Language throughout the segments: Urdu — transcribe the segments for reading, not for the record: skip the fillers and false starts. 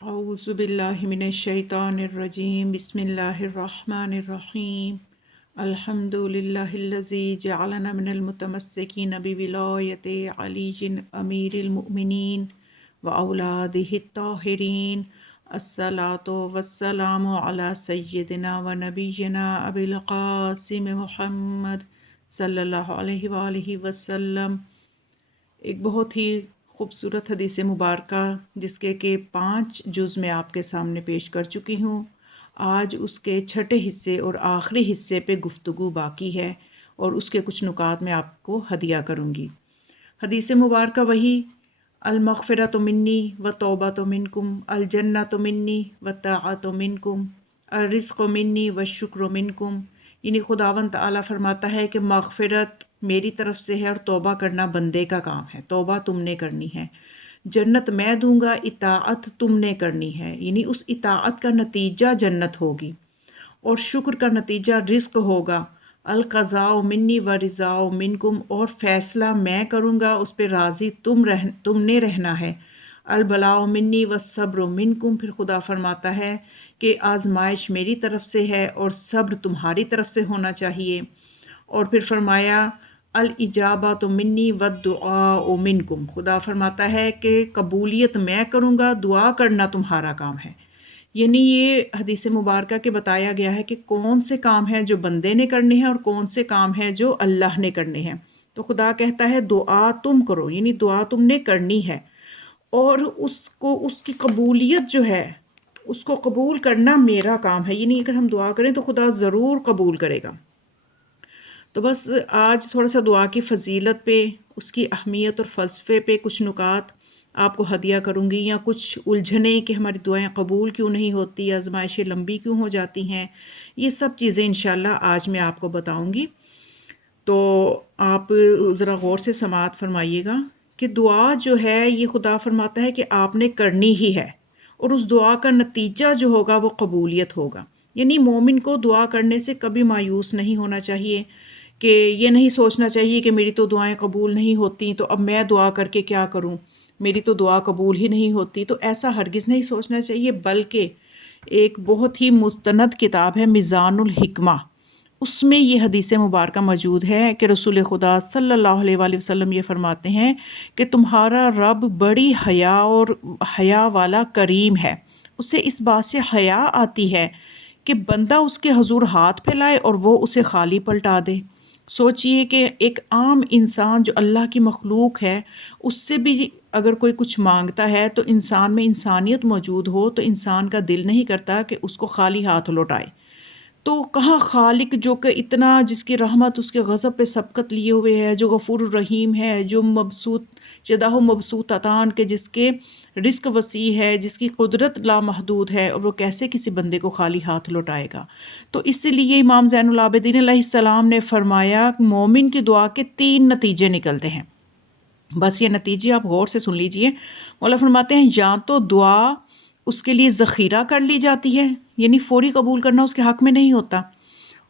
أعوذ بالله من الشيطان الرجيم بسم الله الرحمن الرحيم الحمد لله الذي جعلنا من المتمسكين بولاية علي أمير المؤمنين وأولاده الطاهرين الصلاة والسلام على سيدنا ونبينا أبي القاسم محمد صلی اللہ علیہ وآلہ وسلم۔ ایک بہت ہی خوبصورت حدیث مبارکہ جس کے 5 جز میں آپ کے سامنے پیش کر چکی ہوں۔ آج اس کے چھٹے حصے اور آخری حصے پہ گفتگو باقی ہے اور اس کے کچھ نکات میں آپ کو ہدیہ کروں گی۔ حدیث مبارکہ وہی المغفرۃ منی و توبۃ منکم الجنۃ منی و طاعۃ منکم الرزق منی و شکر منکم، یعنی خداوند تعالیٰ فرماتا ہے کہ مغفرت میری طرف سے ہے اور توبہ کرنا بندے کا کام ہے، توبہ تم نے کرنی ہے، جنت میں دوں گا، اطاعت تم نے کرنی ہے، یعنی اس اطاعت کا نتیجہ جنت ہوگی، اور شکر کا نتیجہ رزق ہوگا، القضاء منی و رضاء منکم، اور فیصلہ میں کروں گا، اس پہ راضی تم نے رہنا ہے، البلاء منی و صبر منکم، پھر خدا فرماتا ہے کہ آزمائش میری طرف سے ہے اور صبر تمہاری طرف سے ہونا چاہیے، اور پھر فرمایا الاجابۃ منی والدعاء منکم، خدا فرماتا ہے کہ قبولیت میں کروں گا، دعا کرنا تمہارا کام ہے۔ یعنی یہ حدیث مبارکہ کے بتایا گیا ہے کہ کون سے کام ہیں جو بندے نے کرنے ہیں اور کون سے کام ہیں جو اللہ نے کرنے ہیں۔ تو خدا کہتا ہے دعا تم کرو، یعنی دعا تم نے کرنی ہے، اور اس کی قبولیت جو ہے اس کو قبول کرنا میرا کام ہے، یعنی اگر ہم دعا کریں تو خدا ضرور قبول کرے گا۔ تو بس آج تھوڑا سا دعا کی فضیلت پہ، اس کی اہمیت اور فلسفے پہ کچھ نکات آپ کو ہدیہ کروں گی، یا کچھ الجھنیں کہ ہماری دعائیں قبول کیوں نہیں ہوتی، آزمائشیں لمبی کیوں ہو جاتی ہیں، یہ سب چیزیں انشاءاللہ آج میں آپ کو بتاؤں گی۔ تو آپ ذرا غور سے سماعت فرمائیے گا کہ دعا جو ہے یہ خدا فرماتا ہے کہ آپ نے کرنی ہی ہے، اور اس دعا کا نتیجہ جو ہوگا وہ قبولیت ہوگا۔ یعنی مومن کو دعا کرنے سے کبھی مایوس نہیں ہونا چاہیے، کہ یہ نہیں سوچنا چاہیے کہ میری تو دعائیں قبول نہیں ہوتی تو اب میں دعا کر کے کیا کروں، میری تو دعا قبول ہی نہیں ہوتی، تو ایسا ہرگز نہیں سوچنا چاہیے، بلکہ ایک بہت ہی مستند کتاب ہے میزان الحکمہ، اس میں یہ حدیث مبارکہ موجود ہے کہ رسول خدا صلی اللہ علیہ وآلہ وسلم یہ فرماتے ہیں کہ تمہارا رب بڑی حیا اور حیا والا کریم ہے، اسے اس بات سے حیا آتی ہے کہ بندہ اس کے حضور ہاتھ پھیلائے اور وہ اسے خالی پلٹا دے۔ سوچئے کہ ایک عام انسان جو اللہ کی مخلوق ہے، اس سے بھی اگر کوئی کچھ مانگتا ہے تو انسان میں انسانیت موجود ہو تو انسان کا دل نہیں کرتا کہ اس کو خالی ہاتھ لوٹائے، تو کہاں خالق جو کہ اتنا، جس کی رحمت اس کے غضب پہ سبقت لیے ہوئے ہے، جو غفور الرحیم ہے، جو مبسوط یدہ مبسوطتان کے جس کے رزق وسیع ہے، جس کی قدرت لامحدود ہے، اور وہ کیسے کسی بندے کو خالی ہاتھ لوٹائے گا۔ تو اس لیے امام زین العابدین علیہ السلام نے فرمایا مومن کی دعا کے 3 نتیجے نکلتے ہیں، بس یہ نتیجے آپ غور سے سن لیجئے۔ مولا فرماتے ہیں یا تو دعا اس کے لیے ذخیرہ کر لی جاتی ہے، یعنی فوری قبول کرنا اس کے حق میں نہیں ہوتا،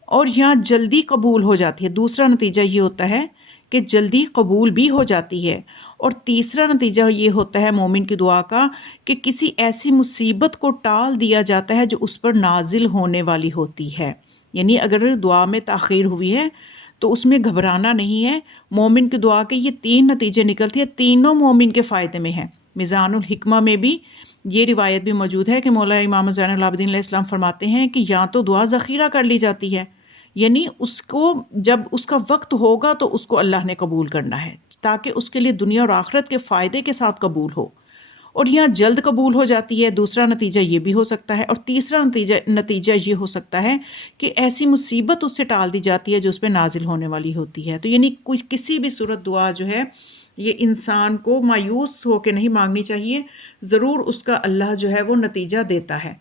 اور یا جلدی قبول ہو جاتی ہے۔ دوسرا نتیجہ یہ ہوتا ہے کہ جلدی قبول بھی ہو جاتی ہے، اور تیسرا نتیجہ یہ ہوتا ہے مومن کی دعا کا کہ کسی ایسی مصیبت کو ٹال دیا جاتا ہے جو اس پر نازل ہونے والی ہوتی ہے۔ یعنی اگر دعا میں تاخیر ہوئی ہے تو اس میں گھبرانا نہیں ہے، مومن کی دعا کے یہ 3 نتیجے نکلتی ہیں، تینوں مومن کے فائدے میں ہیں۔ میزان الحکمہ میں بھی یہ روایت بھی موجود ہے کہ مولا امام زین العابدین علیہ السلام فرماتے ہیں کہ یا تو دعا ذخیرہ کر لی جاتی ہے، یعنی اس کو جب اس کا وقت ہوگا تو اس کو اللہ نے قبول کرنا ہے تاکہ اس کے لیے دنیا اور آخرت کے فائدے کے ساتھ قبول ہو، اور یہاں جلد قبول ہو جاتی ہے۔ دوسرا نتیجہ یہ بھی ہو سکتا ہے، اور تیسرا نتیجہ یہ ہو سکتا ہے کہ ایسی مصیبت اس سے ٹال دی جاتی ہے جو اس پہ نازل ہونے والی ہوتی ہے۔ تو یعنی کسی بھی صورت دعا جو ہے یہ انسان کو مایوس ہو کے نہیں مانگنی چاہیے، ضرور اس کا اللہ جو ہے وہ نتیجہ دیتا ہے،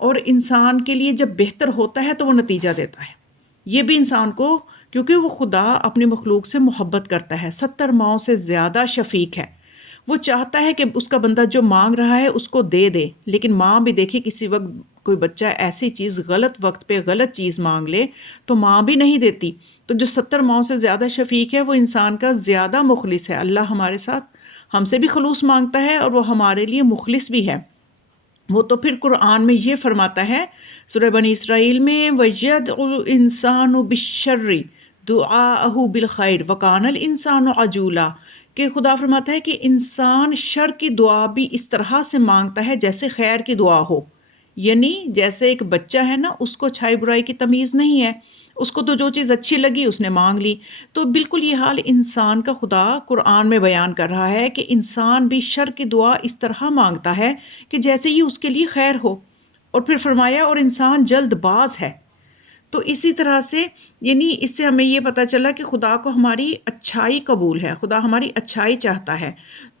اور انسان کے لیے جب بہتر ہوتا ہے تو وہ نتیجہ دیتا ہے۔ یہ بھی انسان کو، کیونکہ وہ خدا اپنی مخلوق سے محبت کرتا ہے، 70 ماؤں سے زیادہ شفیق ہے، وہ چاہتا ہے کہ اس کا بندہ جو مانگ رہا ہے اس کو دے دے، لیکن ماں بھی دیکھے کسی وقت کوئی بچہ ایسی چیز غلط وقت پہ غلط چیز مانگ لے تو ماں بھی نہیں دیتی، تو جو 70 ماؤں سے زیادہ شفیق ہے وہ انسان کا زیادہ مخلص ہے۔ اللہ ہمارے ساتھ ہم سے بھی خلوص مانگتا ہے اور وہ ہمارے لیے مخلص بھی ہے، وہ تو پھر قرآن میں یہ فرماتا ہے سورہ بنی اسرائیل میں وَيَدْعُ الْإِنسَانُ بِالشَّرِّ دُعَاءَهُ بِالْخَيْرِ وَكَانَ الْإِنسَانُ عَجُولًا، کہ خدا فرماتا ہے کہ انسان شر کی دعا بھی اس طرح سے مانگتا ہے جیسے خیر کی دعا ہو، یعنی جیسے ایک بچہ ہے نا، اس کو اچھائی برائی کی تمیز نہیں ہے، اس کو تو جو چیز اچھی لگی اس نے مانگ لی، تو بالکل یہ حال انسان کا خدا قرآن میں بیان کر رہا ہے کہ انسان بھی شر کی دعا اس طرح مانگتا ہے کہ جیسے ہی اس کے لیے خیر ہو، اور پھر فرمایا اور انسان جلد باز ہے۔ تو اسی طرح سے یعنی اس سے ہمیں یہ پتہ چلا کہ خدا کو ہماری اچھائی قبول ہے، خدا ہماری اچھائی چاہتا ہے،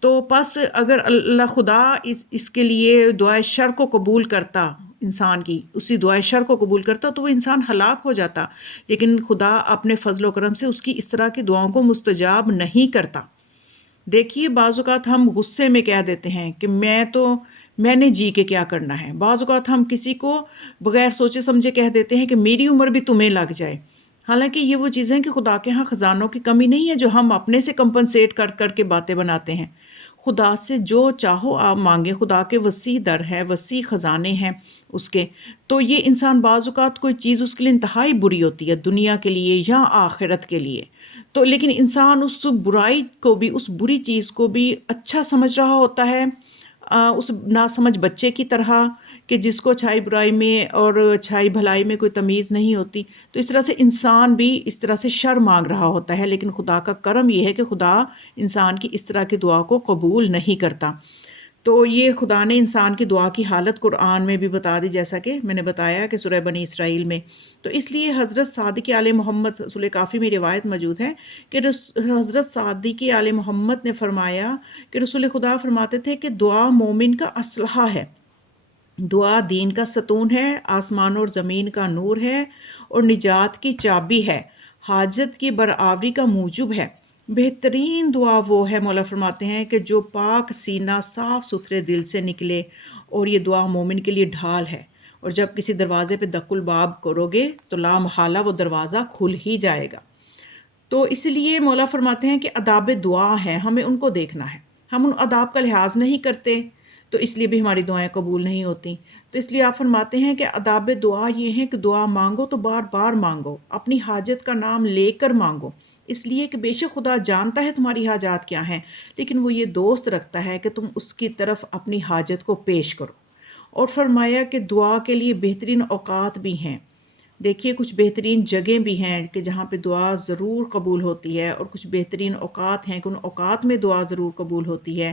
تو پس اگر اللہ خدا اس کے لیے دعائے شر کو قبول کرتا، انسان کی اسی دعائے شر کو قبول کرتا تو وہ انسان ہلاک ہو جاتا، لیکن خدا اپنے فضل و کرم سے اس کی اس طرح کی دعاؤں کو مستجاب نہیں کرتا۔ دیکھیے بعض اوقات ہم غصے میں کہہ دیتے ہیں کہ میں نے جی کے کیا کرنا ہے، بعض اوقات ہم کسی کو بغیر سوچے سمجھے کہہ دیتے ہیں کہ میری عمر بھی تمہیں لگ جائے، حالانکہ یہ وہ چیزیں کہ خدا کے ہاں خزانوں کی کمی نہیں ہے جو ہم اپنے سے کمپنسیٹ کر کر کے باتیں بناتے ہیں۔ خدا سے جو چاہو آپ مانگیں، خدا کے وسیع در ہے، وسیع خزانے ہیں اس کے، تو یہ انسان بعض اوقات کوئی چیز اس کے لیے انتہائی بری ہوتی ہے دنیا کے لیے یا آخرت کے لیے، تو لیکن انسان اس برائی کو بھی، اس بری چیز کو بھی اچھا سمجھ رہا ہوتا ہے، اس ناسمجھ بچے کی طرح کہ جس کو اچھائی برائی میں اور اچھائی بھلائی میں کوئی تمیز نہیں ہوتی، تو اس طرح سے انسان بھی اس طرح سے شر مانگ رہا ہوتا ہے، لیکن خدا کا کرم یہ ہے کہ خدا انسان کی اس طرح کی دعا کو قبول نہیں کرتا۔ تو یہ خدا نے انسان کی دعا کی حالت قرآن میں بھی بتا دی، جیسا کہ میں نے بتایا کہ سورہ بنی اسرائیل میں، تو اس لیے حضرت صادق آل محمد رسول کافی میں روایت موجود ہے کہ حضرت صادق آل محمد نے فرمایا کہ رسول خدا فرماتے تھے کہ دعا مومن کا اسلحہ ہے، دعا دین کا ستون ہے، آسمان اور زمین کا نور ہے اور نجات کی چابی ہے، حاجت کی برآوری کا موجب ہے۔ بہترین دعا وہ ہے، مولا فرماتے ہیں، کہ جو پاک سینہ صاف ستھرے دل سے نکلے، اور یہ دعا مومن کے لیے ڈھال ہے، اور جب کسی دروازے پہ دق الباب کرو گے تو لا محالہ وہ دروازہ کھل ہی جائے گا۔ تو اس لیے مولا فرماتے ہیں کہ آداب دعا ہے، ہمیں ان کو دیکھنا ہے، ہم ان آداب کا لحاظ نہیں کرتے تو اس لیے بھی ہماری دعائیں قبول نہیں ہوتی۔ تو اس لیے آپ فرماتے ہیں کہ آداب دعا یہ ہیں کہ دعا مانگو تو بار بار مانگو، اپنی حاجت کا نام لے کر مانگو، اس لیے کہ بے شک خدا جانتا ہے تمہاری حاجات کیا ہیں، لیکن وہ یہ دوست رکھتا ہے کہ تم اس کی طرف اپنی حاجت کو پیش کرو۔ اور فرمایا کہ دعا کے لیے بہترین اوقات بھی ہیں، دیکھیے کچھ بہترین جگہیں بھی ہیں کہ جہاں پہ دعا ضرور قبول ہوتی ہے، اور کچھ بہترین اوقات ہیں کہ ان اوقات میں دعا ضرور قبول ہوتی ہے،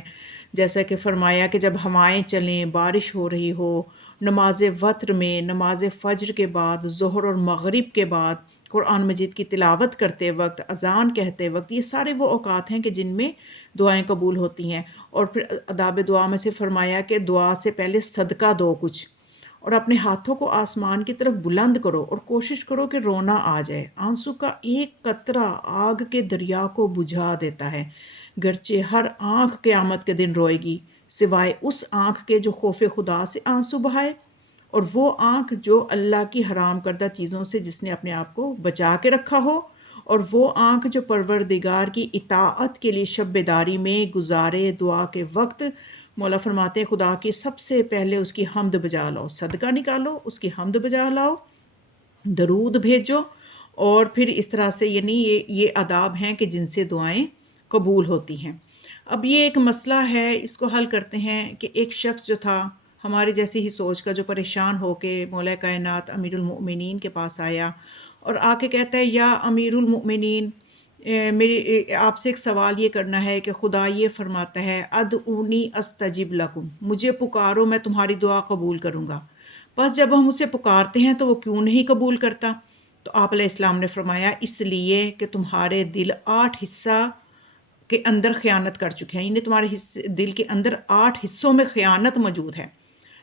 جیسا کہ فرمایا کہ جب ہوائیں چلیں، بارش ہو رہی ہو، نماز وتر میں، نماز فجر کے بعد، ظہر اور مغرب کے بعد، قرآن مجید کی تلاوت کرتے وقت، اذان کہتے وقت، یہ سارے وہ اوقات ہیں کہ جن میں دعائیں قبول ہوتی ہیں۔ اور پھر آداب دعا میں سے فرمایا کہ دعا سے پہلے صدقہ دو کچھ، اور اپنے ہاتھوں کو آسمان کی طرف بلند کرو اور کوشش کرو کہ رونا آ جائے، آنسو کا ایک قطرہ آگ کے دریا کو بجھا دیتا ہے، گرچہ ہر آنکھ قیامت کے دن روئے گی سوائے اس آنکھ کے جو خوف خدا سے آنسو بہائے، اور وہ آنکھ جو اللہ کی حرام کردہ چیزوں سے جس نے اپنے آپ کو بچا کے رکھا ہو، اور وہ آنکھ جو پروردگار کی اطاعت کے لیے شب بیداری میں گزارے دعا کے وقت، مولا فرماتے ہیں خدا کی سب سے پہلے اس کی حمد بجا لاؤ، صدقہ نکالو، اس کی حمد بجا لاؤ، درود بھیجو، اور پھر اس طرح سے یعنی یہ آداب ہیں کہ جن سے دعائیں قبول ہوتی ہیں۔ اب یہ ایک مسئلہ ہے، اس کو حل کرتے ہیں کہ ایک شخص جو تھا ہماری جیسی ہی سوچ کا، جو پریشان ہو کے مولا کائنات امیر المؤمنین کے پاس آیا اور آ کے کہتا ہے یا امیر المؤمنین، میری آپ سے ایک سوال یہ کرنا ہے کہ خدا یہ فرماتا ہے ادعونی استجب لکم، مجھے پکارو میں تمہاری دعا قبول کروں گا، بس جب ہم اسے پکارتے ہیں تو وہ کیوں نہیں قبول کرتا؟ تو آپ علیہ السلام نے فرمایا اس لیے کہ تمہارے دل 8 حصہ کے اندر خیانت کر چکے ہیں، یعنی تمہارے دل کے اندر 8 حصوں میں خیانت موجود ہے،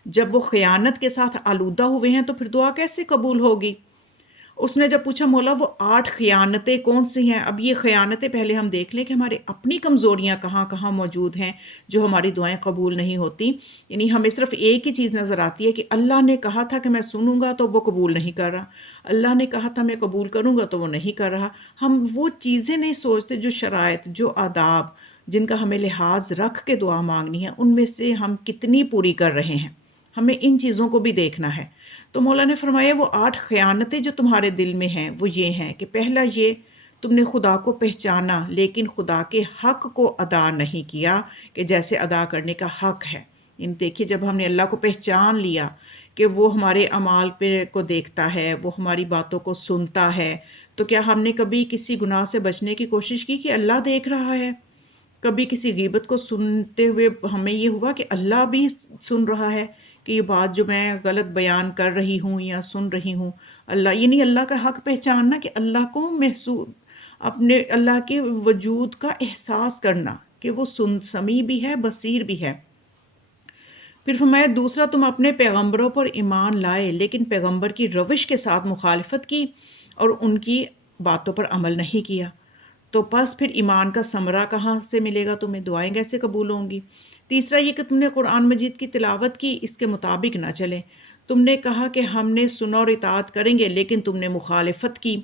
جب وہ خیانت کے ساتھ آلودہ ہوئے ہیں تو پھر دعا کیسے قبول ہوگی؟ اس نے جب پوچھا مولا وہ 8 خیانتیں کون سی ہیں؟ اب یہ خیانتیں پہلے ہم دیکھ لیں کہ ہماری اپنی کمزوریاں کہاں کہاں موجود ہیں جو ہماری دعائیں قبول نہیں ہوتی، یعنی ہمیں صرف ایک ہی چیز نظر آتی ہے کہ اللہ نے کہا تھا کہ میں سنوں گا تو وہ قبول نہیں کر رہا، اللہ نے کہا تھا میں قبول کروں گا تو وہ نہیں کر رہا، ہم وہ چیزیں نہیں سوچتے جو شرائط، جو آداب جن کا ہمیں لحاظ رکھ کے دعا مانگنی ہے، ان میں سے ہم کتنی پوری کر رہے ہیں، ہمیں ان چیزوں کو بھی دیکھنا ہے۔ تو مولا نے فرمایا وہ 8 خیانتیں جو تمہارے دل میں ہیں وہ یہ ہیں کہ پہلا یہ، تم نے خدا کو پہچانا لیکن خدا کے حق کو ادا نہیں کیا کہ جیسے ادا کرنے کا حق ہے۔ دیکھیے جب ہم نے اللہ کو پہچان لیا کہ وہ ہمارے اعمال پہ کو دیکھتا ہے، وہ ہماری باتوں کو سنتا ہے، تو کیا ہم نے کبھی کسی گناہ سے بچنے کی کوشش کی کہ اللہ دیکھ رہا ہے؟ کبھی کسی غیبت کو سنتے ہوئے ہمیں یہ ہوا کہ اللہ بھی سن رہا ہے کہ یہ بات جو میں غلط بیان کر رہی ہوں یا سن رہی ہوں؟ اللہ یعنی اللہ کا حق پہچاننا کہ اللہ کو محسوس، اپنے اللہ کے وجود کا احساس کرنا کہ وہ سمیع بھی ہے، بصیر بھی ہے۔ پھر فرمایا دوسرا، تم اپنے پیغمبروں پر ایمان لائے لیکن پیغمبر کی روش کے ساتھ مخالفت کی اور ان کی باتوں پر عمل نہیں کیا، تو پس پھر ایمان کا ثمرہ کہاں سے ملے گا تمہیں؟ دعائیں کیسے قبول ہوں گی؟ تیسرا یہ کہ تم نے قرآن مجید کی تلاوت کی، اس کے مطابق نہ چلے۔ تم نے کہا کہ ہم نے سنا اور اطاعت کریں گے لیکن تم نے مخالفت کی،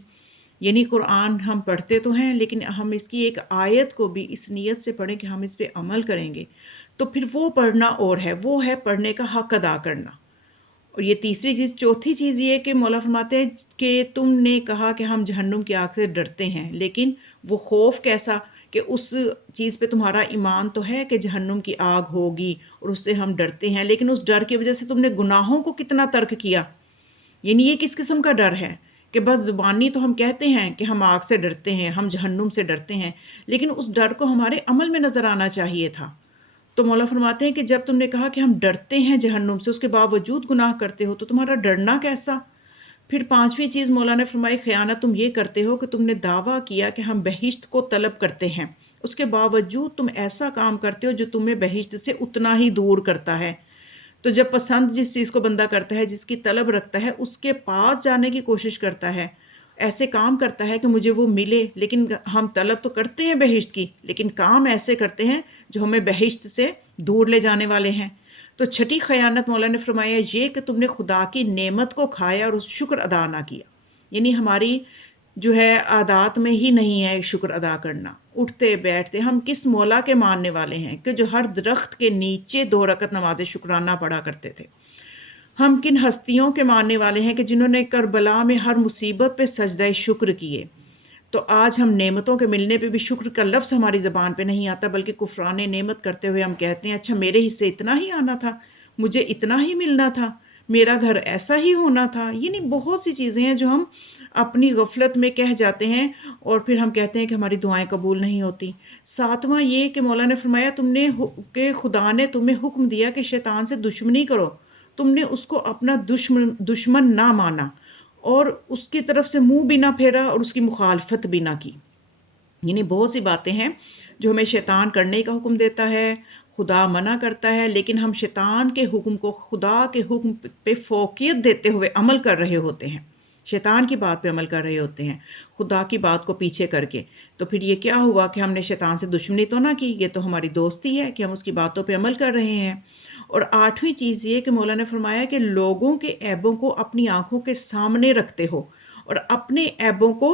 یعنی قرآن ہم پڑھتے تو ہیں لیکن ہم اس کی ایک آیت کو بھی اس نیت سے پڑھیں کہ ہم اس پہ عمل کریں گے، تو پھر وہ پڑھنا اور ہے، وہ ہے پڑھنے کا حق ادا کرنا۔ اور یہ تیسری چیز۔ چوتھی چیز یہ کہ مولا فرماتے ہیں کہ تم نے کہا کہ ہم جہنم کی آگ سے ڈرتے ہیں، لیکن وہ خوف کیسا کہ اس چیز پہ تمہارا ایمان تو ہے کہ جہنم کی آگ ہوگی اور اس سے ہم ڈرتے ہیں، لیکن اس ڈر کی وجہ سے تم نے گناہوں کو کتنا ترک کیا۔ یعنی یہ کس قسم کا ڈر ہے کہ بس زبانی تو ہم کہتے ہیں کہ ہم آگ سے ڈرتے ہیں، ہم جہنم سے ڈرتے ہیں، لیکن اس ڈر کو ہمارے عمل میں نظر آنا چاہیے تھا۔ تو مولا فرماتے ہیں کہ جب تم نے کہا کہ ہم ڈرتے ہیں جہنم سے، اس کے باوجود گناہ کرتے ہو، تو تمہارا ڈرنا کیسا؟ پھر پانچویں چیز مولا نے فرمائی خیانت تم یہ کرتے ہو کہ تم نے دعویٰ کیا کہ ہم بہشت کو طلب کرتے ہیں، اس کے باوجود تم ایسا کام کرتے ہو جو تمہیں بہشت سے اتنا ہی دور کرتا ہے۔ تو جب پسند جس چیز کو بندہ کرتا ہے، جس کی طلب رکھتا ہے، اس کے پاس جانے کی کوشش کرتا ہے، ایسے کام کرتا ہے کہ مجھے وہ ملے، لیکن ہم طلب تو کرتے ہیں بہشت کی، لیکن کام ایسے کرتے ہیں جو ہمیں بہشت سے دور لے جانے والے ہیں۔ تو چھٹی خیانت مولا نے فرمایا یہ کہ تم نے خدا کی نعمت کو کھایا اور اس شکر ادا نہ کیا، یعنی ہماری جو ہے عادات میں ہی نہیں ہے شکر ادا کرنا۔ اٹھتے بیٹھتے ہم کس مولا کے ماننے والے ہیں کہ جو ہر درخت کے نیچے 2 رکعت نماز شکرانہ پڑھا کرتے تھے؟ ہم کن ہستیوں کے ماننے والے ہیں کہ جنہوں نے کربلا میں ہر مصیبت پہ سجدہ شکر کیے؟ تو آج ہم نعمتوں کے ملنے پہ بھی شکر کا لفظ ہماری زبان پہ نہیں آتا، بلکہ کفران نعمت کرتے ہوئے ہم کہتے ہیں اچھا میرے حصے اتنا ہی آنا تھا، مجھے اتنا ہی ملنا تھا، میرا گھر ایسا ہی ہونا تھا۔ یعنی بہت سی چیزیں ہیں جو ہم اپنی غفلت میں کہہ جاتے ہیں اور پھر ہم کہتے ہیں کہ ہماری دعائیں قبول نہیں ہوتی۔ ساتواں یہ کہ مولا نے فرمایا کہ خدا نے تمہیں حکم دیا کہ شیطان سے دشمنی کرو، تم نے اس کو اپنا دشمن نہ مانا اور اس کی طرف سے منہ بھی نہ پھیرا اور اس کی مخالفت بھی نہ کی۔ یعنی بہت سی باتیں ہیں جو ہمیں شیطان کرنے کا حکم دیتا ہے، خدا منع کرتا ہے، لیکن ہم شیطان کے حکم کو خدا کے حکم پہ فوقیت دیتے ہوئے عمل کر رہے ہوتے ہیں، شیطان کی بات پہ عمل کر رہے ہوتے ہیں خدا کی بات کو پیچھے کر کے۔ تو پھر یہ کیا ہوا کہ ہم نے شیطان سے دشمنی تو نہ کی، یہ تو ہماری دوستی ہے کہ ہم اس کی باتوں پہ عمل کر رہے ہیں۔ اور آٹھویں چیز یہ کہ مولا نے فرمایا کہ لوگوں کے عیبوں کو اپنی آنکھوں کے سامنے رکھتے ہو اور اپنے عیبوں کو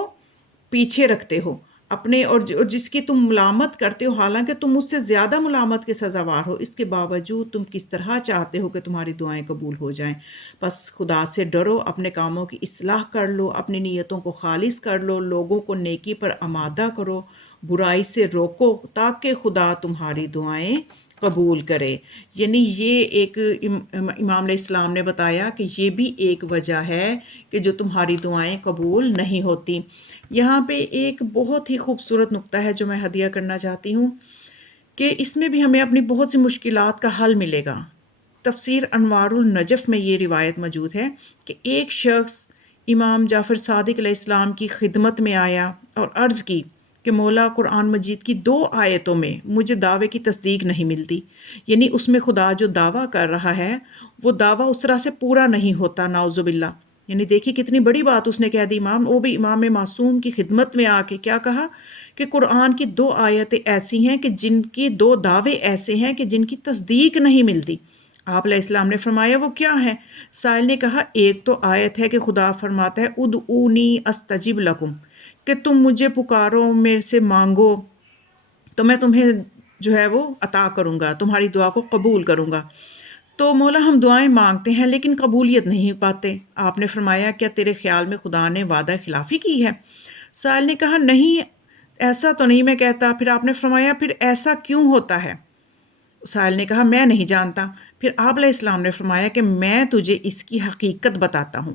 پیچھے رکھتے ہو، اپنے اور جس کی تم ملامت کرتے ہو حالانکہ تم اس سے زیادہ ملامت کے سزاوار ہو، اس کے باوجود تم کس طرح چاہتے ہو کہ تمہاری دعائیں قبول ہو جائیں۔ بس خدا سے ڈرو، اپنے کاموں کی اصلاح کر لو، اپنی نیتوں کو خالص کر لو، لوگوں کو نیکی پر آمادہ کرو، برائی سے روکو تاکہ خدا تمہاری دعائیں قبول کرے۔ یعنی یہ ایک امام علیہ السلام نے بتایا کہ یہ بھی ایک وجہ ہے کہ جو تمہاری دعائیں قبول نہیں ہوتی۔ یہاں پہ ایک بہت ہی خوبصورت نقطہ ہے جو میں ہدیہ کرنا چاہتی ہوں کہ اس میں بھی ہمیں اپنی بہت سی مشکلات کا حل ملے گا۔ تفسیر انوار النجف میں یہ روایت موجود ہے کہ ایک شخص امام جعفر صادق علیہ السلام کی خدمت میں آیا اور عرض کی کہ مولا قرآن مجید کی 2 آیتوں میں مجھے دعوے کی تصدیق نہیں ملتی، یعنی اس میں خدا جو دعویٰ کر رہا ہے وہ دعویٰ اس طرح سے پورا نہیں ہوتا، نعوذ باللہ۔ یعنی دیکھیے کتنی بڑی بات اس نے کہہ دی، امام وہ بھی امام معصوم کی خدمت میں آ کے کیا کہا کہ قرآن کی 2 آیتیں ایسی ہیں کہ جن کی 2 دعوے ایسے ہیں کہ جن کی تصدیق نہیں ملتی۔ آپ علیہ السلام نے فرمایا وہ کیا ہے؟ سائل نے کہا ایک تو آیت ہے کہ خدا فرماتا ہے ادعونی استجب لکم، کہ تم مجھے پکارو، میرے سے مانگو تو میں تمہیں جو ہے وہ عطا کروں گا، تمہاری دعا کو قبول کروں گا۔ تو مولا ہم دعائیں مانگتے ہیں لیکن قبولیت نہیں پاتے۔ آپ نے فرمایا کیا تیرے خیال میں خدا نے وعدہ خلافی کی ہے؟ سائل نے کہا نہیں، ایسا تو نہیں میں کہتا۔ پھر آپ نے فرمایا پھر ایسا کیوں ہوتا ہے؟ سائل نے کہا میں نہیں جانتا۔ پھر آپ علیہ السلام نے فرمایا کہ میں تجھے اس کی حقیقت بتاتا ہوں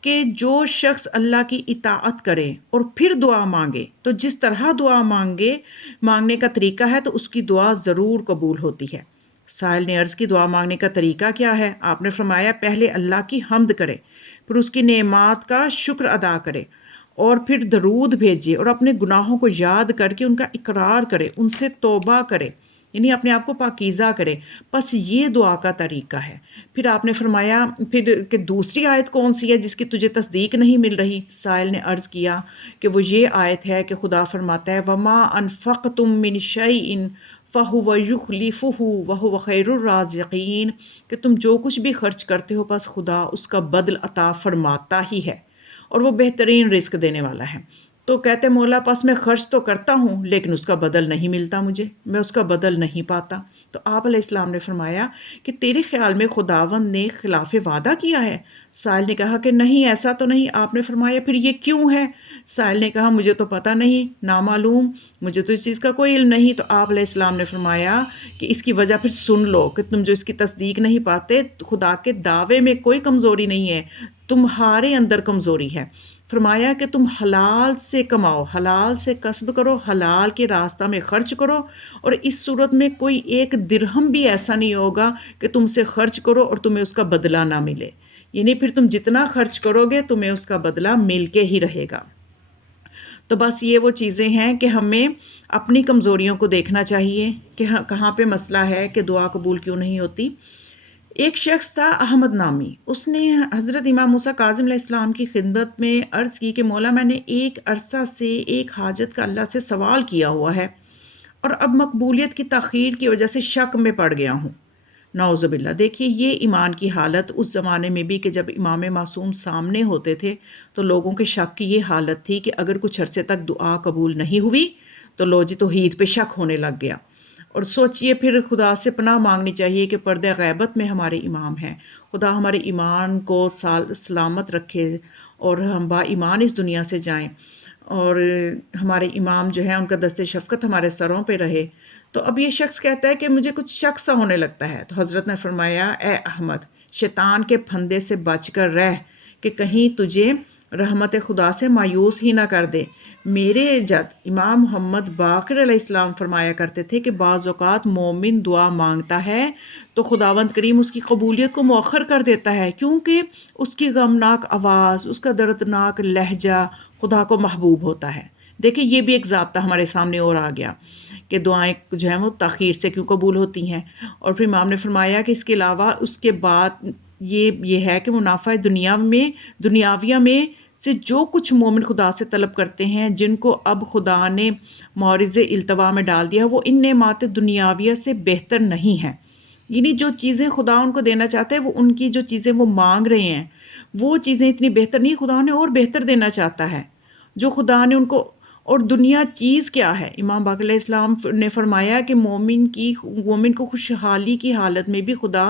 کہ جو شخص اللہ کی اطاعت کرے اور پھر دعا مانگے تو جس طرح دعا مانگنے کا طریقہ ہے تو اس کی دعا ضرور قبول ہوتی ہے۔ سائل نے عرض کی دعا مانگنے کا طریقہ کیا ہے؟ آپ نے فرمایا پہلے اللہ کی حمد کرے، پھر اس کی نعمات کا شکر ادا کرے اور پھر درود بھیجے اور اپنے گناہوں کو یاد کر کے ان کا اقرار کرے، ان سے توبہ کرے، یعنی اپنے آپ کو پاکیزہ کرے۔ بس یہ دعا کا طریقہ ہے۔ پھر آپ نے فرمایا پھر کہ دوسری آیت کون سی ہے جس کی تجھے تصدیق نہیں مل رہی؟ سائل نے عرض کیا کہ وہ یہ آیت ہے کہ خدا فرماتا ہے وَمَا أَنفَقْتُم مِّن شَيْءٍ فَهُوَ يُخْلِفُهُ وَهُوَ خَيْرُ الرَّازِقِينَ کہ تم جو کچھ بھی خرچ کرتے ہو بس خدا اس کا بدل عطا فرماتا ہی ہے اور وہ بہترین رزق دینے والا ہے۔ تو کہتے مولا پس میں خرچ تو کرتا ہوں لیکن اس کا بدل نہیں ملتا مجھے، میں اس کا بدل نہیں پاتا۔ تو آپ علیہ السلام نے فرمایا کہ تیرے خیال میں خداوند نے خلاف وعدہ کیا ہے؟ سائل نے کہا کہ نہیں ایسا تو نہیں۔ آپ نے فرمایا پھر یہ کیوں ہے؟ سائل نے کہا مجھے تو پتہ نہیں، نامعلوم، مجھے تو اس چیز کا کوئی علم نہیں۔ تو آپ علیہ السلام نے فرمایا کہ اس کی وجہ پھر سن لو کہ تم جو اس کی تصدیق نہیں پاتے، خدا کے دعوے میں کوئی کمزوری نہیں ہے، تمہارے اندر کمزوری ہے۔ فرمایا کہ تم حلال سے کماؤ، حلال سے کسب کرو، حلال کے راستہ میں خرچ کرو، اور اس صورت میں کوئی ایک درہم بھی ایسا نہیں ہوگا کہ تم سے خرچ کرو اور تمہیں اس کا بدلہ نہ ملے، یعنی پھر تم جتنا خرچ کرو گے تمہیں اس کا بدلہ مل کے ہی رہے گا۔ تو بس یہ وہ چیزیں ہیں کہ ہمیں اپنی کمزوریوں کو دیکھنا چاہیے کہ کہاں پہ مسئلہ ہے کہ دعا قبول کیوں نہیں ہوتی۔ ایک شخص تھا احمد نامی، اس نے حضرت امام موسیٰ کاظم علیہ السلام کی خدمت میں عرض کی کہ مولا میں نے ایک عرصہ سے ایک حاجت کا اللہ سے سوال کیا ہوا ہے اور اب مقبولیت کی تاخیر کی وجہ سے شک میں پڑ گیا ہوں۔ نعوذ باللہ۔ دیکھیے یہ ایمان کی حالت اس زمانے میں بھی کہ جب امام معصوم سامنے ہوتے تھے تو لوگوں کے شک کی یہ حالت تھی کہ اگر کچھ عرصے تک دعا قبول نہیں ہوئی تو لو جی توحید پہ شک ہونے لگ گیا۔ اور سوچئے پھر خدا سے پناہ مانگنی چاہیے کہ پردہ غیبت میں ہمارے امام ہیں، خدا ہمارے ایمان کو سلامت رکھے اور ہم با ایمان اس دنیا سے جائیں، اور ہمارے امام جو ہیں ان کا دست شفقت ہمارے سروں پہ رہے۔ تو اب یہ شخص کہتا ہے کہ مجھے کچھ شک سا ہونے لگتا ہے، تو حضرت نے فرمایا اے احمد، شیطان کے پھندے سے بچ کر رہ کہ کہیں تجھے رحمت خدا سے مایوس ہی نہ کر دے۔ میرے جد امام محمد باقر علیہ السلام فرمایا کرتے تھے کہ بعض اوقات مومن دعا مانگتا ہے تو خداوند کریم اس کی قبولیت کو مؤخر کر دیتا ہے، کیونکہ اس کی غمناک آواز، اس کا دردناک لہجہ خدا کو محبوب ہوتا ہے۔ دیکھیں یہ بھی ایک ضابطہ ہمارے سامنے اور آ گیا کہ دعائیں جو ہیں وہ تاخیر سے کیوں قبول ہوتی ہیں۔ اور پھر امام نے فرمایا کہ اس کے علاوہ اس کے بعد یہ ہے کہ منافع دنیاویہ میں سے جو کچھ مومن خدا سے طلب کرتے ہیں، جن کو اب خدا نے معرض التوا میں ڈال دیا، وہ ان نعمات دنیاویہ سے بہتر نہیں ہیں۔ یعنی جو چیزیں خدا ان کو دینا چاہتا ہے، وہ ان کی جو چیزیں وہ مانگ رہے ہیں وہ چیزیں اتنی بہتر نہیں، خدا نے اور بہتر دینا چاہتا ہے جو خدا نے ان کو۔ اور دنیا چیز کیا ہے؟ امام باقر علیہ السلام نے فرمایا کہ مومن کو خوشحالی کی حالت میں بھی خدا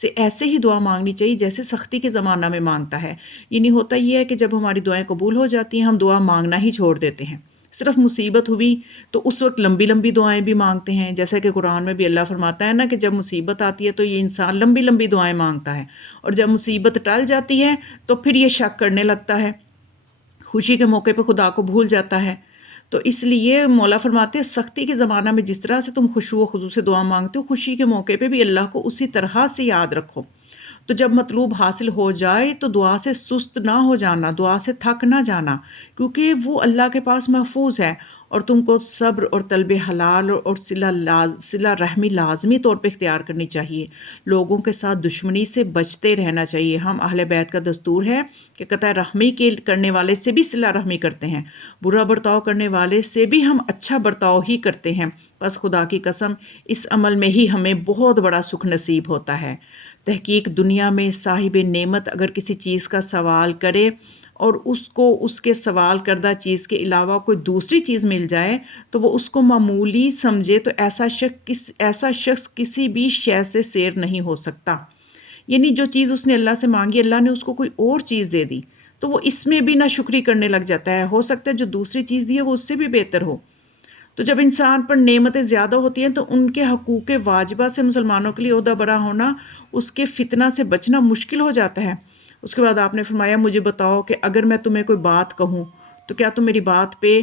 سے ایسے ہی دعا مانگنی چاہیے جیسے سختی کے زمانہ میں مانگتا ہے۔ یعنی ہوتا یہ ہے کہ جب ہماری دعائیں قبول ہو جاتی ہیں ہم دعا مانگنا ہی چھوڑ دیتے ہیں، صرف مصیبت ہوئی تو اس وقت لمبی لمبی دعائیں بھی مانگتے ہیں، جیسا کہ قرآن میں بھی اللہ فرماتا ہے نا کہ جب مصیبت آتی ہے تو یہ انسان لمبی لمبی دعائیں مانگتا ہے، اور جب مصیبت ٹل جاتی ہے تو پھر یہ شک کرنے لگتا ہے، خوشی کے موقع پہ خدا کو بھول جاتا ہے۔ تو اس لیے مولا فرماتے ہیں سختی کے زمانہ میں جس طرح سے تم خشوع و خضوع سے دعا مانگتے ہو، خوشی کے موقع پہ بھی اللہ کو اسی طرح سے یاد رکھو۔ تو جب مطلوب حاصل ہو جائے تو دعا سے سست نہ ہو جانا، دعا سے تھک نہ جانا، کیونکہ وہ اللہ کے پاس محفوظ ہے، اور تم کو صبر اور طلب حلال اور صلہ رحمی لازمی طور پہ اختیار کرنی چاہیے۔ لوگوں کے ساتھ دشمنی سے بچتے رہنا چاہیے۔ ہم اہل بیت کا دستور ہے کہ قطع رحمی کرنے والے سے بھی صلہ رحمی کرتے ہیں، برا برتاؤ کرنے والے سے بھی ہم اچھا برتاؤ ہی کرتے ہیں۔ بس خدا کی قسم اس عمل میں ہی ہمیں بہت بڑا سکھ نصیب ہوتا ہے۔ تحقیق دنیا میں صاحب نعمت اگر کسی چیز کا سوال کرے اور اس کو اس کے سوال کردہ چیز کے علاوہ کوئی دوسری چیز مل جائے تو وہ اس کو معمولی سمجھے، تو ایسا شخص کسی بھی شے سے سیر نہیں ہو سکتا۔ یعنی جو چیز اس نے اللہ سے مانگی اللہ نے اس کو کوئی اور چیز دے دی، تو وہ اس میں بھی ناشکری کرنے لگ جاتا ہے، ہو سکتا ہے جو دوسری چیز دی ہے وہ اس سے بھی بہتر ہو۔ تو جب انسان پر نعمتیں زیادہ ہوتی ہیں تو ان کے حقوق واجبہ سے مسلمانوں کے لیے عہدہ برا ہونا، اس کے فتنہ سے بچنا مشکل ہو جاتا ہے۔ اس کے بعد آپ نے فرمایا مجھے بتاؤ کہ اگر میں تمہیں کوئی بات کہوں تو کیا تم میری بات پہ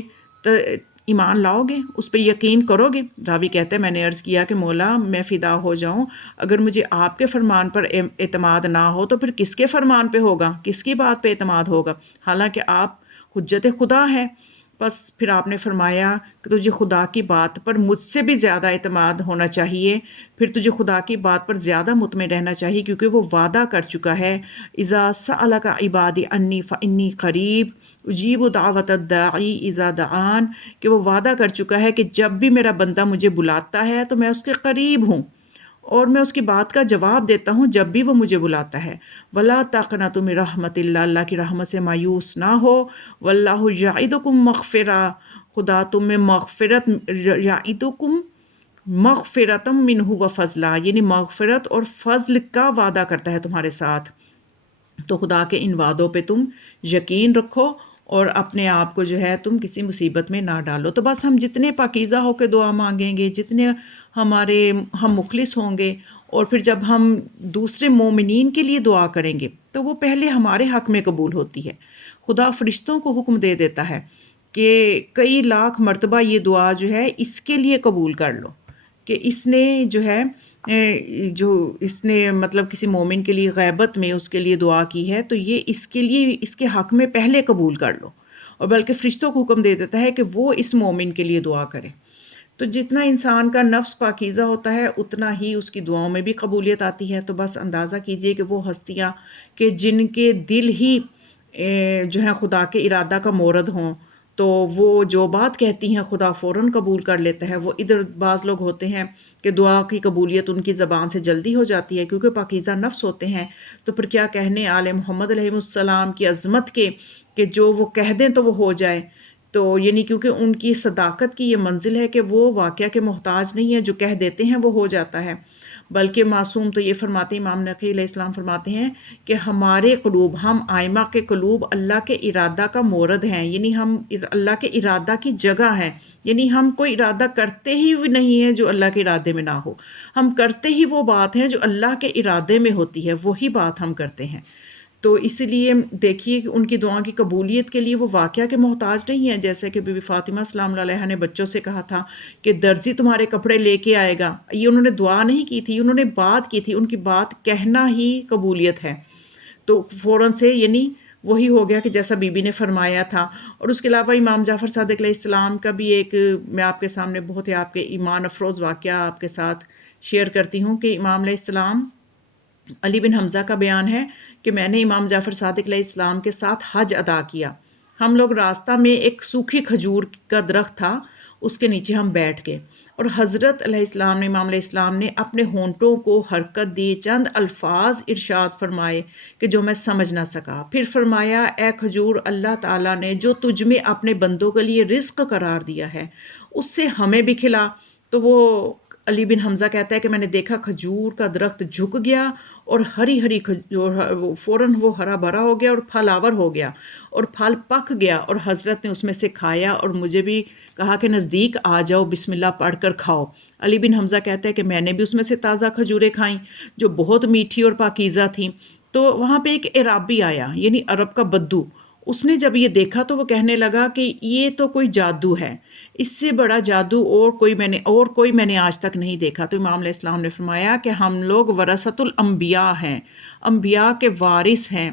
ایمان لاؤ گے، اس پہ یقین کرو گے؟ راوی کہتا ہے میں نے عرض کیا کہ مولا میں فدا ہو جاؤں، اگر مجھے آپ کے فرمان پر اعتماد نہ ہو تو پھر کس کے فرمان پہ ہوگا، کس کی بات پہ اعتماد ہوگا، حالانکہ آپ حجت خدا ہے۔ بس پھر آپ نے فرمایا کہ تجھے خدا کی بات پر مجھ سے بھی زیادہ اعتماد ہونا چاہیے، پھر تجھے خدا کی بات پر زیادہ مطمئن رہنا چاہیے، کیونکہ وہ وعدہ کر چکا ہے اذا سألک عبادی انی فانی قریب اجیب دعوت الداعی اذا دعان، کہ وہ وعدہ کر چکا ہے کہ جب بھی میرا بندہ مجھے بلاتا ہے تو میں اس کے قریب ہوں اور میں اس کی بات کا جواب دیتا ہوں جب بھی وہ مجھے بلاتا ہے۔ ولا تقنطوا من رحمت اللہ، اللہ کی رحمت سے مایوس نہ ہو۔ واللہ یعدکم مغفرہ، خدا تمہیں مغفرت، یعدکم مغفرتم منہ و فضلا، یعنی مغفرت اور فضل کا وعدہ کرتا ہے تمہارے ساتھ۔ تو خدا کے ان وعدوں پہ تم یقین رکھو اور اپنے آپ کو جو ہے تم کسی مصیبت میں نہ ڈالو۔ تو بس ہم جتنے پاکیزہ ہو کے دعا مانگیں گے، جتنے ہم مخلص ہوں گے، اور پھر جب ہم دوسرے مومنین کے لیے دعا کریں گے تو وہ پہلے ہمارے حق میں قبول ہوتی ہے۔ خدا فرشتوں کو حکم دے دیتا ہے کہ کئی لاکھ مرتبہ یہ دعا جو ہے اس کے لیے قبول کر لو، کہ اس نے جو ہے اس نے مطلب کسی مومن کے لیے غیبت میں اس کے لیے دعا کی ہے تو یہ اس کے لیے اس کے حق میں پہلے قبول کر لو، اور بلکہ فرشتوں کو حکم دے دیتا ہے کہ وہ اس مومن کے لیے دعا کرے۔ تو جتنا انسان کا نفس پاکیزہ ہوتا ہے اتنا ہی اس کی دعاؤں میں بھی قبولیت آتی ہے۔ تو بس اندازہ کیجئے کہ وہ ہستیاں کہ جن کے دل ہی جو ہے خدا کے ارادہ کا مورد ہوں، تو وہ جو بات کہتی ہیں خدا فوراً قبول کر لیتا ہے۔ وہ ادھر بعض لوگ ہوتے ہیں کہ دعا کی قبولیت ان کی زبان سے جلدی ہو جاتی ہے کیونکہ پاکیزہ نفس ہوتے ہیں، تو پھر کیا کہنے آل محمد علیہ السلام کی عظمت کے کہ جو وہ کہہ دیں تو وہ ہو جائے۔ تو یعنی کیونکہ ان کی صداقت کی یہ منزل ہے کہ وہ واقعہ کے محتاج نہیں ہے، جو کہہ دیتے ہیں وہ ہو جاتا ہے۔ بلکہ معصوم تو یہ فرماتے ہیں، امام نقی علیہ السلام فرماتے ہیں کہ ہمارے قلوب، ہم آئمہ کے قلوب اللہ کے ارادہ کا مورد ہیں، یعنی ہم اللہ کے ارادہ کی جگہ ہیں، یعنی ہم کوئی ارادہ کرتے ہی نہیں ہیں جو اللہ کے ارادے میں نہ ہو، ہم کرتے ہی وہ بات ہیں جو اللہ کے ارادے میں ہوتی ہے، وہی بات ہم کرتے ہیں۔ تو اس لیے دیکھیے کہ ان کی دعا کی قبولیت کے لیے وہ واقعہ کے محتاج نہیں ہے، جیسے کہ بی بی فاطمہ سلام اللہ علیہا نے بچوں سے کہا تھا کہ درزی تمہارے کپڑے لے کے آئے گا، یہ انہوں نے دعا نہیں کی تھی، انہوں نے بات کی تھی، ان کی بات کہنا ہی قبولیت ہے۔ تو فوراً سے یعنی وہی ہو گیا کہ جیسا بی بی نے فرمایا تھا۔ اور اس کے علاوہ امام جعفر صادق علیہ السلام کا بھی ایک میں آپ کے سامنے بہت ہی آپ کے ایمان افروز واقعہ آپ کے ساتھ شیئر کرتی ہوں کہ امام علیہ السلام، علی بن حمزہ کا بیان ہے کہ میں نے امام جعفر صادق علیہ السلام کے ساتھ حج ادا کیا۔ ہم لوگ راستہ میں ایک سوکھی کھجور کا درخت تھا، اس کے نیچے ہم بیٹھ گئے، اور حضرت علیہ السلام نے، امام علیہ السلام نے اپنے ہونٹوں کو حرکت دی، چند الفاظ ارشاد فرمائے کہ جو میں سمجھ نہ سکا۔ پھر فرمایا اے کھجور، اللہ تعالیٰ نے جو تجھ میں اپنے بندوں کے لیے رزق قرار دیا ہے اس سے ہمیں بھی کھلا۔ تو وہ علی بن حمزہ کہتا ہے کہ میں نے دیکھا کھجور کا درخت جھک گیا اور ہری ہری کھجور فوراً وہ ہرا بھرا ہو گیا اور پھل آور ہو گیا اور پھل پک گیا، اور حضرت نے اس میں سے کھایا اور مجھے بھی کہا کہ نزدیک آ جاؤ، بسم اللہ پڑھ کر کھاؤ۔ علی بن حمزہ کہتا ہے کہ میں نے بھی اس میں سے تازہ کھجوریں کھائیں جو بہت میٹھی اور پاکیزہ تھیں۔ تو وہاں پہ ایک عرابی آیا، یعنی عرب کا بدو، اس نے جب یہ دیکھا تو وہ کہنے لگا کہ یہ تو کوئی جادو ہے، اس سے بڑا جادو اور کوئی میں نے آج تک نہیں دیکھا۔ تو امام علیہ السلام نے فرمایا کہ ہم لوگ ورثۃ الانبیاء ہیں، انبیاء کے وارث ہیں،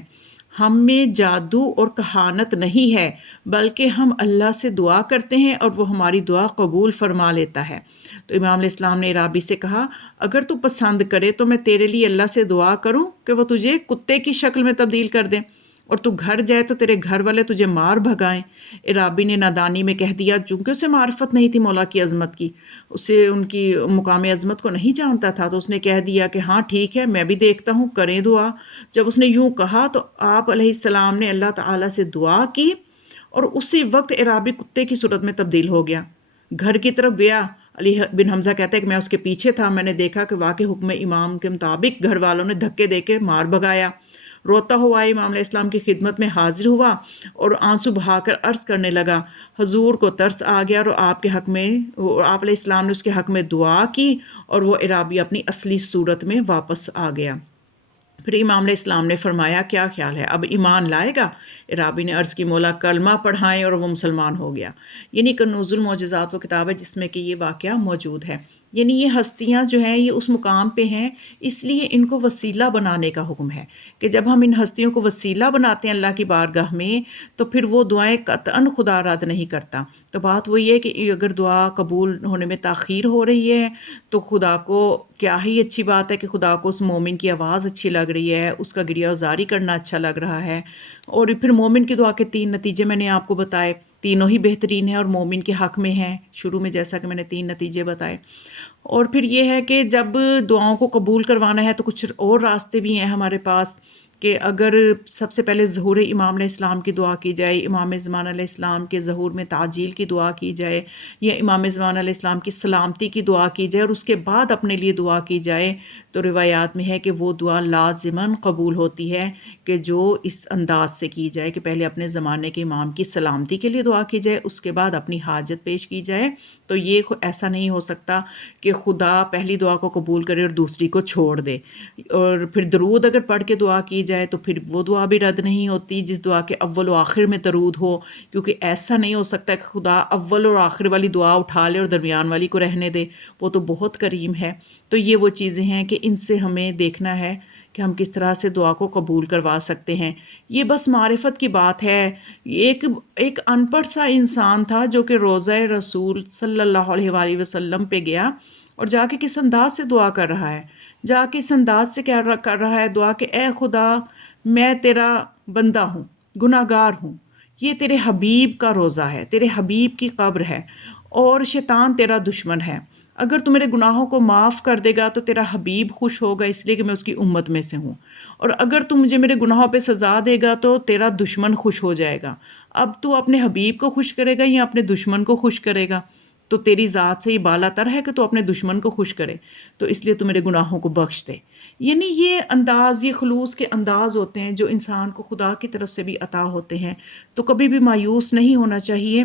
ہم میں جادو اور کہانت نہیں ہے، بلکہ ہم اللہ سے دعا کرتے ہیں اور وہ ہماری دعا قبول فرما لیتا ہے۔ تو امام علیہ السلام نے عرابی سے کہا اگر تو پسند کرے تو میں تیرے لیے اللہ سے دعا کروں کہ وہ تجھے کتے کی شکل میں تبدیل کر دیں، اور تو گھر جائے تو تیرے گھر والے تجھے مار بھگائیں۔ عرابی نے نادانی میں کہہ دیا، چونکہ اسے معرفت نہیں تھی مولا کی عظمت کی، اسے ان کی مقام عظمت کو نہیں جانتا تھا، تو اس نے کہہ دیا کہ ہاں ٹھیک ہے، میں بھی دیکھتا ہوں، کریں دعا۔ جب اس نے یوں کہا تو آپ علیہ السلام نے اللہ تعالیٰ سے دعا کی اور اسی وقت عرابی کتے کی صورت میں تبدیل ہو گیا، گھر کی طرف گیا، علی بن حمزہ کہتے ہیں کہ میں اس کے پیچھے تھا، میں نے دیکھا کہ واقع حکم امام کے مطابق گھر والوں نے دھکے دے کے مار بھگایا۔ روتا ہوا امام علیہ السلام کی خدمت میں حاضر ہوا اور آنسو بہا کر عرض کرنے لگا، حضور کو ترس آ گیا اور آپ کے حق میں آپ علیہ السلام نے اس کے حق میں دعا کی اور وہ عرابی اپنی اصلی صورت میں واپس آ گیا۔ پھر امام علیہ السلام نے فرمایا، کیا خیال ہے، اب ایمان لائے گا؟ عرابی نے عرض کی، مولا کلمہ پڑھائیں، اور وہ مسلمان ہو گیا۔ یعنی کنوز المعجزات وہ کتاب ہے جس میں کہ یہ واقعہ موجود ہے۔ یعنی یہ ہستیاں جو ہیں یہ اس مقام پہ ہیں، اس لیے ان کو وسیلہ بنانے کا حکم ہے کہ جب ہم ان ہستیوں کو وسیلہ بناتے ہیں اللہ کی بارگاہ میں تو پھر وہ دعائیں قطعاً خدا رد نہیں کرتا۔ تو بات وہی ہے کہ اگر دعا قبول ہونے میں تاخیر ہو رہی ہے تو خدا کو کیا ہی اچھی بات ہے کہ خدا کو اس مومن کی آواز اچھی لگ رہی ہے، اس کا گریہ زاری کرنا اچھا لگ رہا ہے۔ اور پھر مومن کی دعا کے 3 نتیجے میں نے آپ کو بتائے، تینوں ہی بہترین ہیں اور مومن کے حق میں ہیں، شروع میں جیسا کہ میں نے 3 نتیجے بتائے۔ اور پھر یہ ہے کہ جب دعاؤں کو قبول کروانا ہے تو کچھ اور راستے بھی ہیں ہمارے پاس، کہ اگر سب سے پہلے ظہور امام علیہ السلام کی دعا کی جائے، امام زمان علیہ السلام کے ظہور میں تعجیل کی دعا کی جائے، یا امام زمان علیہ السلام کی سلامتی کی دعا کی جائے اور اس کے بعد اپنے لیے دعا کی جائے، تو روایات میں ہے کہ وہ دعا لازماً قبول ہوتی ہے کہ جو اس انداز سے کی جائے کہ پہلے اپنے زمانے کے امام کی سلامتی کے لیے دعا کی جائے، اس کے بعد اپنی حاجت پیش کی جائے۔ تو یہ ایسا نہیں ہو سکتا کہ خدا پہلی دعا کو قبول کرے اور دوسری کو چھوڑ دے۔ اور پھر درود اگر پڑھ کے دعا کی جائے تو پھر وہ دعا بھی رد نہیں ہوتی جس دعا کے اول و آخر میں درود ہو، کیونکہ ایسا نہیں ہو سکتا کہ خدا اول اور آخر والی دعا اٹھا لے اور درمیان والی کو رہنے دے، وہ تو بہت کریم ہے۔ تو یہ وہ چیزیں ہیں کہ ان سے ہمیں دیکھنا ہے کہ ہم کس طرح سے دعا کو قبول کروا سکتے ہیں۔ یہ بس معرفت کی بات ہے۔ ایک ان پڑھ سا انسان تھا جو کہ روضہ رسول صلی اللہ علیہ وآلہ وسلم پہ گیا اور جا کے کس انداز سے دعا کر رہا ہے، جا کے اس انداز سے کر رہا ہے دعا کہ اے خدا میں تیرا بندہ ہوں، گناہ گار ہوں، یہ تیرے حبیب کا روضہ ہے، تیرے حبیب کی قبر ہے اور شیطان تیرا دشمن ہے، اگر تو میرے گناہوں کو معاف کر دے گا تو تیرا حبیب خوش ہوگا اس لیے کہ میں اس کی امت میں سے ہوں، اور اگر تو مجھے میرے گناہوں پہ سزا دے گا تو تیرا دشمن خوش ہو جائے گا۔ اب تو اپنے حبیب کو خوش کرے گا یا اپنے دشمن کو خوش کرے گا؟ تو تیری ذات سے یہ بالا تر ہے کہ تو اپنے دشمن کو خوش کرے، تو اس لیے تو میرے گناہوں کو بخش دے۔ یعنی یہ انداز، یہ خلوص کے انداز ہوتے ہیں جو انسان کو خدا کی طرف سے بھی عطا ہوتے ہیں۔ تو کبھی بھی مایوس نہیں ہونا چاہیے،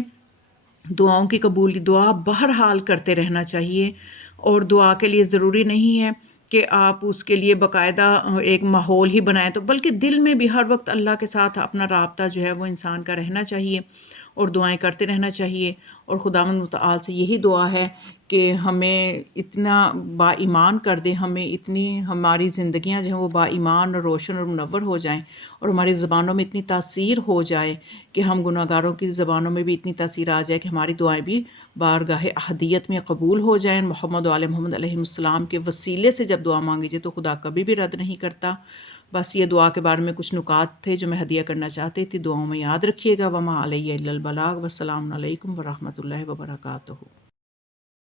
دعاؤں کی قبولی دعا بہرحال کرتے رہنا چاہیے، اور دعا کے لیے ضروری نہیں ہے کہ آپ اس کے لیے باقاعدہ ایک ماحول ہی بنائیں، تو بلکہ دل میں بھی ہر وقت اللہ کے ساتھ اپنا رابطہ جو ہے وہ انسان کا رہنا چاہیے اور دعائیں کرتے رہنا چاہیے۔ اور خداوند متعال سے یہی دعا ہے کہ ہمیں اتنا با ایمان کر دے، ہمیں اتنی ہماری زندگیاں جو ہیں وہ با ایمان اور روشن اور منور ہو جائیں، اور ہماری زبانوں میں اتنی تاثیر ہو جائے کہ ہم گناہ گاروں کی زبانوں میں بھی اتنی تاثیر آ جائے کہ ہماری دعائیں بھی بارگاہ احدیت میں قبول ہو جائیں۔ محمد و آل محمد علیہ السلام کے وسیلے سے جب دعا مانگی جائے تو خدا کبھی بھی رد نہیں کرتا۔ بس یہ دعا کے بارے میں کچھ نکات تھے جو میں ہدیہ کرنا چاہتی تھی، دعاؤں میں یاد رکھیے گا۔ وما علیہ الا البلاغ، والسلام علیکم ورحمۃ اللہ وبرکاتہ۔